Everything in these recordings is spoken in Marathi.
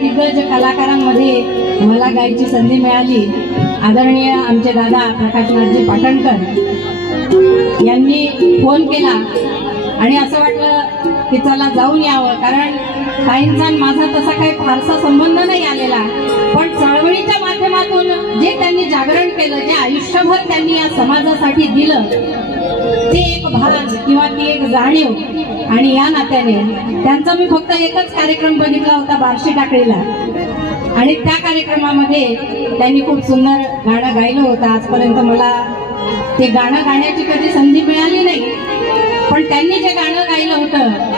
दिग्गज कलाकारांमध्ये मला गायची संधी मिळाली। आदरणीय आमचे दादा प्रकाशनाथजी पाटणकर यांनी फोन केला आणि असं वाटलं की चला जाऊन यावं, कारण ताईंचा माझा तसा काही फारसा संबंध नाही आलेला, पण चळवळीच्या माध्यमातून जे त्यांनी जागरण केलं, जे आयुष्यभर त्यांनी या समाजासाठी दिलं, ते एक भान किंवा ती एक जाणीव, आणि या नात्याने त्यांचा मी फक्त एकच कार्यक्रम बघितला होता बार्शी टाकळीला, आणि त्या कार्यक्रमामध्ये त्यांनी खूप सुंदर गाणं गायलं होतं। आजपर्यंत मला ते गाणं गाण्याची कधी संधी मिळाली नाही, पण त्यांनी जे गाणं गायलं होतं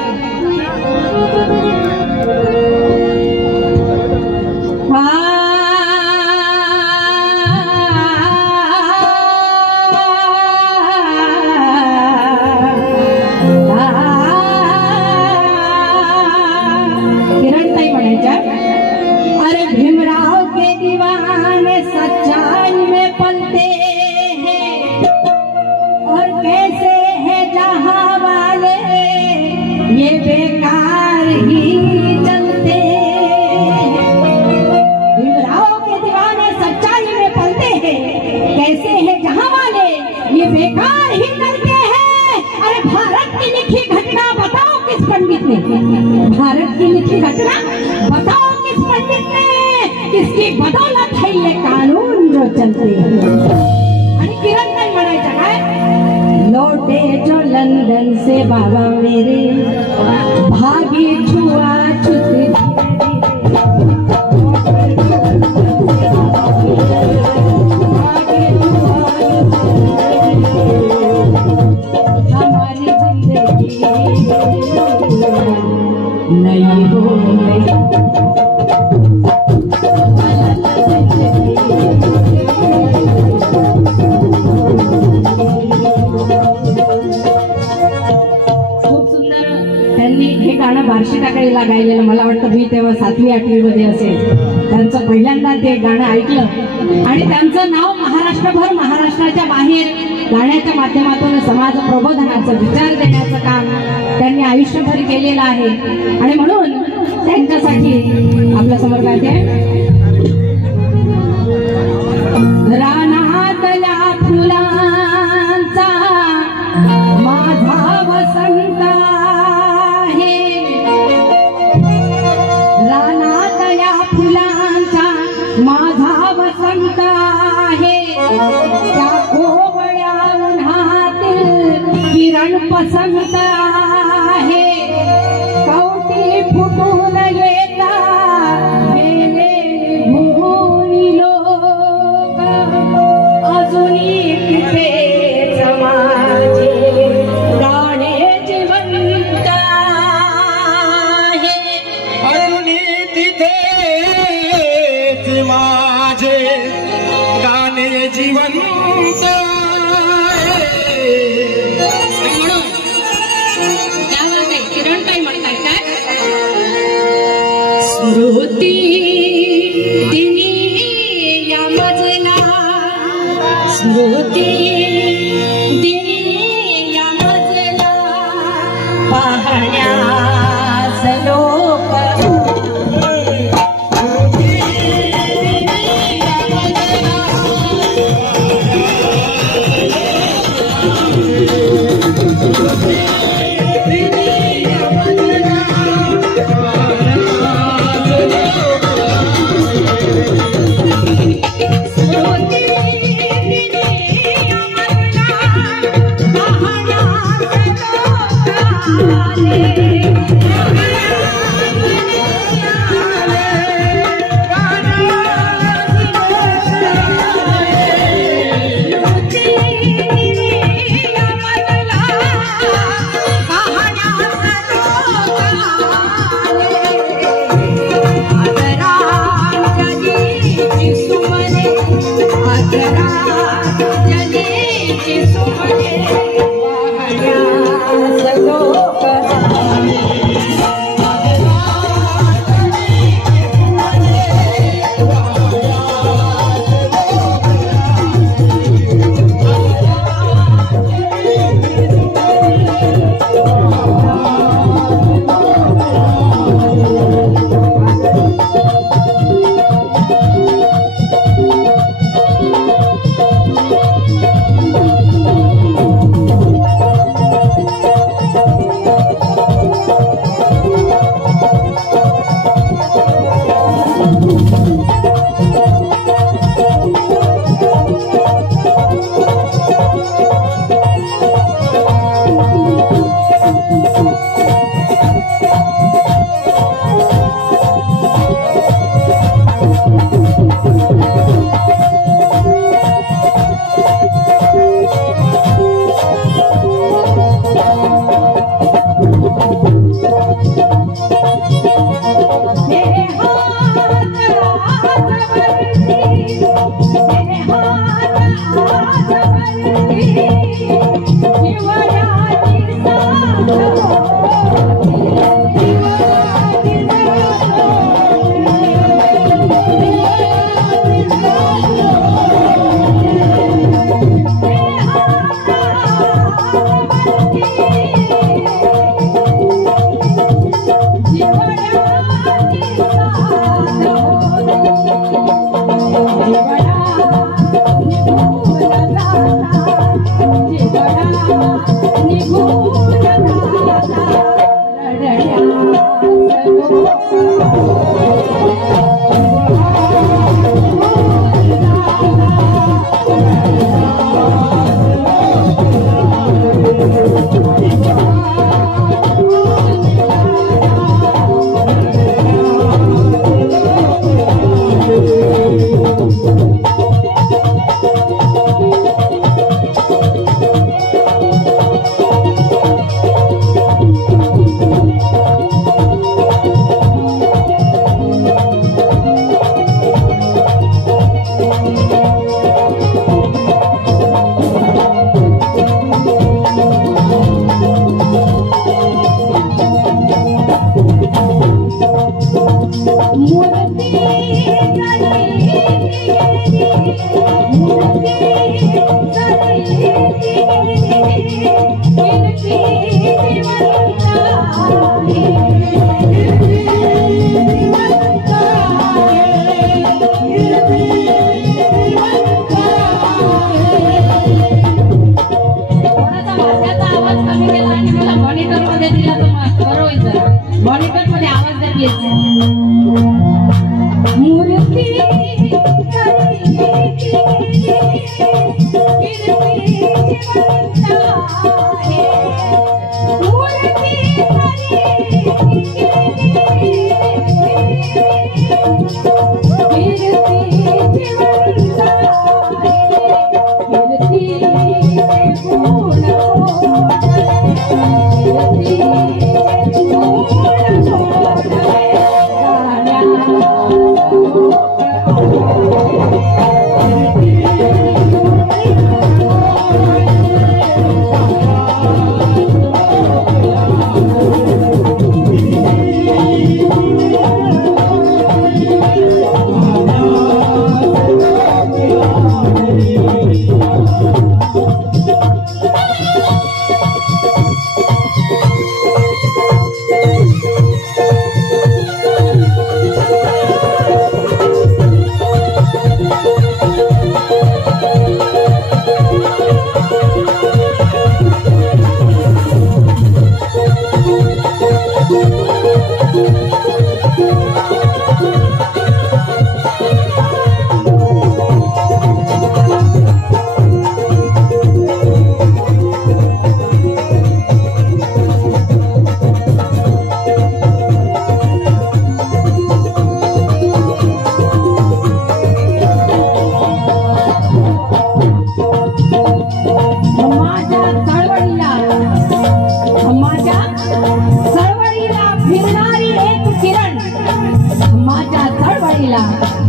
किरणताई म्हणायच्या, अरे भीमराव के दीवाने सच्चाई में पलते हैं और कैसे है जहां वाले ये बेकार ही चलते हैं। भीमराव के दीवाने सच्चाई में पलते हैं, कैसे है जहां वाले ये बेकार ही चलते हैं। अरे भारत की लिखी घटना बताओ किस पंडित ने, भारत की लिखी घटना बताओ किस पंडित ने, किसकी बदौलत है ये कानून जो चलते हैं। आणि किरणताई म्हणायच्या काय, लौटे जो लंदन से बाबा मेरे, भागी छुआ छुती हमारी जिंदगी नहीं हो गई। हे गाणं बार्शी टाकळीला गायलेलं, मला वाटतं मी तेव्हा 7वी 8वी मध्ये असेल, त्यांचं पहिल्यांदा ते गाणं ऐकलं आणि त्यांचं नाव महाराष्ट्रभर, महाराष्ट्राच्या बाहेर गाण्याच्या माध्यमातून समाज प्रबोधनाचं, विचार देण्याचं काम त्यांनी आयुष्यभर केलेलं आहे। आणि म्हणून त्यांच्यासाठी आपल्या समोर गायते, रानातल्या फुलांचा माझा वसंत, माझा वसंत आहे, त्या कोवळ्या उन्हातील किरण पसंत आहे, कवटी फुटून येता गेले भूनी लोक, अजूनही तिथेच माझे गाणे जिवंत आहे, अजूनही तिथे माझे गाणे जिवंत म्हणून त्यामध्ये किरणताई म्हणताय काय, स्मृती दिनी या मजला, स्मृती दिनी या मजला, पाहण्यास लोक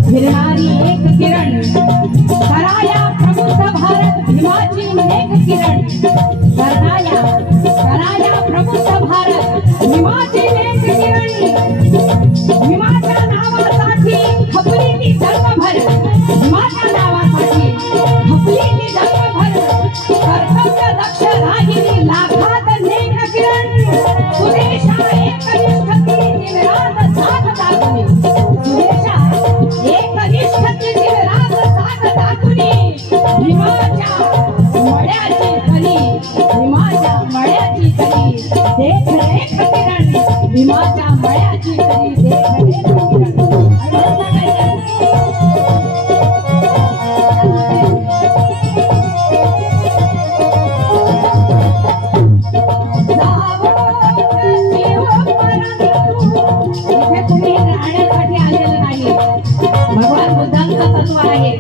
फिरणारी एक किरण कराया प्रबुद्ध भारत भीमाची एक किरण कराया प्रबुद्ध भारत भीमाची एक किरण भीमाच्या नावासाठी खपली ती जन्मभर भीमाच्या नावासाठी खपली ती जन्मभर कर्तव्य दक्ष राहिली लाखात नेक किरण सुदेशा एक निष्ठती दिनरात साथ दाखवली सुदेशा एक निष्ठती दिनरात साथ दाखवली भीमाच्या मळ्याची कली भीमाच्या मळ्याची कली देख रेख किरण भीमाच्या मळ्याची कली देख रेख किरण भगवान बुद्धांचं तत्व आहे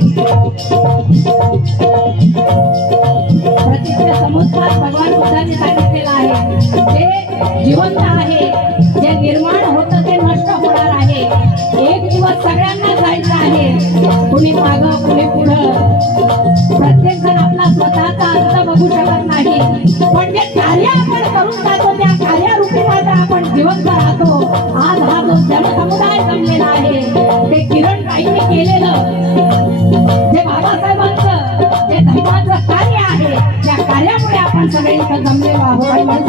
प्रतिज्ञा समुद्रात भगवान बुद्धांनी सांगितलेलं आहे जे जिवंत आहे जे निर्माण होतं ते नष्ट होणार आहे एक दिवस सगळ्यांना जायचं आहे कुणी मागं कुणी पुढं प्रत्येक जण आपला स्वतःचा अंत बघू शकत नाही पण जे कार्य आपण करून जातो त्या कार्यारूपी मात्र आपण जिवंत राहतो आज हा जो जनसमुदाय जमलेला आहे ते किरण राईंनी केलेलं जे बाबासाहेबांचं जे धर्माचं कार्य आहे त्या कार्यामुळे आपण सगळे इथं जमलेलो आहोत आणि म्हणून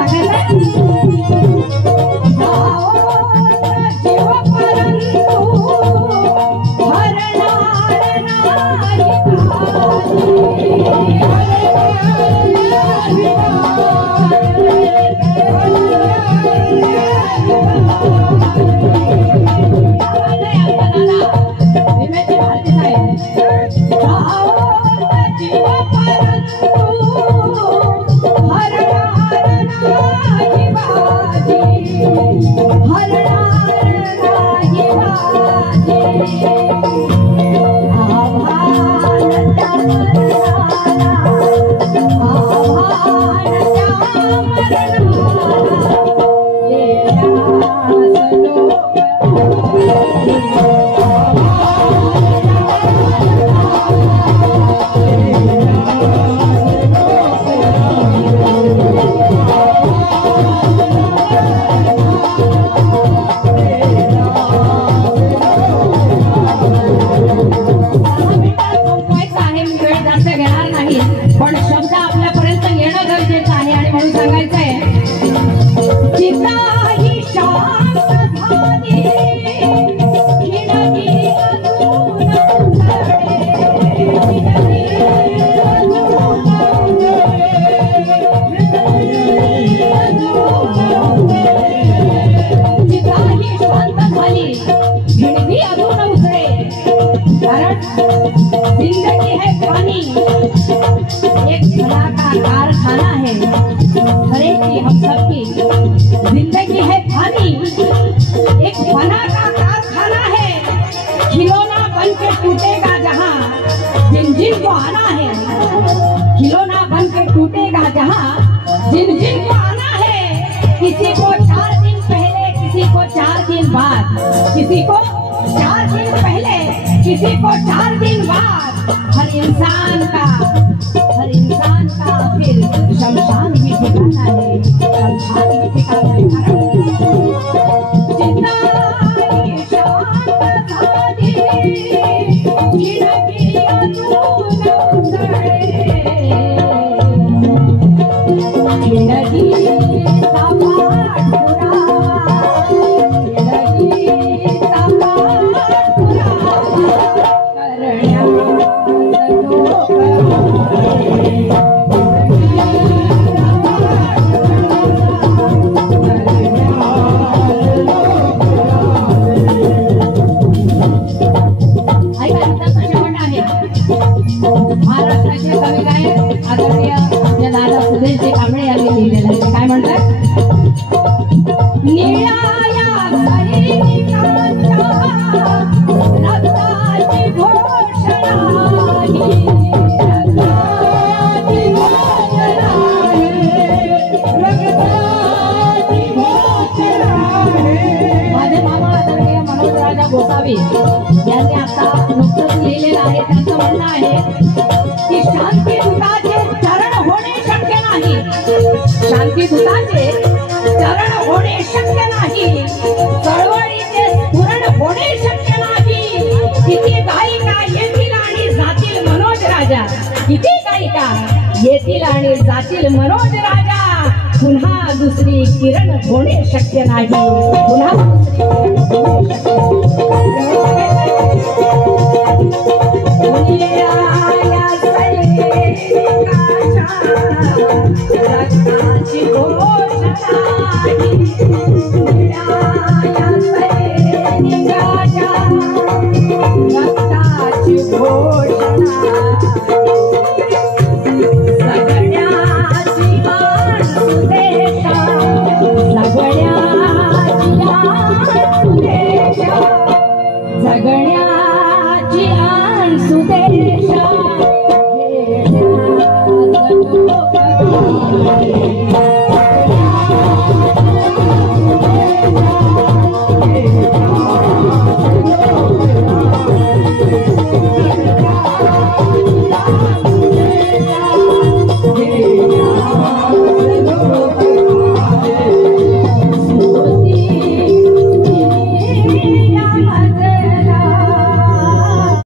जिंदगी है पानी एक भला का कारखाना है हर एक की हम सबकी जिंदगी है फानी, एक फना का कारखाना है, खिलौना बन के टूटेगा जहाँ जिन जिन को आना है, खिलौना बन के टूटेगा जहाँ जिन जिन को आना है। किसी को 4 दिन पहले, किसी को 4 दिन बाद, किसी को 4 दिन पहले, किसी को 4 दिन बाद। हर इंसान का फिर शमशान भी ठिकाना है, शमशान भी ठिकाना है। जिंदा महाराष्ट्राचे कवी गायक आदरणीय आपल्या दादा सुधीरजी कांबळे यांनी लिहिलेलं आहे. काय म्हणतात? निळाया सैनिकांच्या रक्ताची घोषणा ही, रक्ताची घोषणा आहे, रक्ताची घोषणा आहे. माझे मामा आदरणीय मनोजराजा गोसावी यांनी आता नुकतंच लिहिलेलं आहे. त्यांचं म्हणणं आहे की शांतिदूताचे चरण होणे शक्य नाही, शांतिदूताचे चरण होणे शक्य नाही, चळवळीचे स्फुरण होणे शक्य नाही. किती गायिका येतील आणि जातील मनोज राजा, किती गायिका येतील आणि जातील मनोज राजा. पुन्हा दुसरी किरण होणे शक्य नाही, पुन्हा दुसरी रक्ताची घोषणा रक्ताची घोषणा.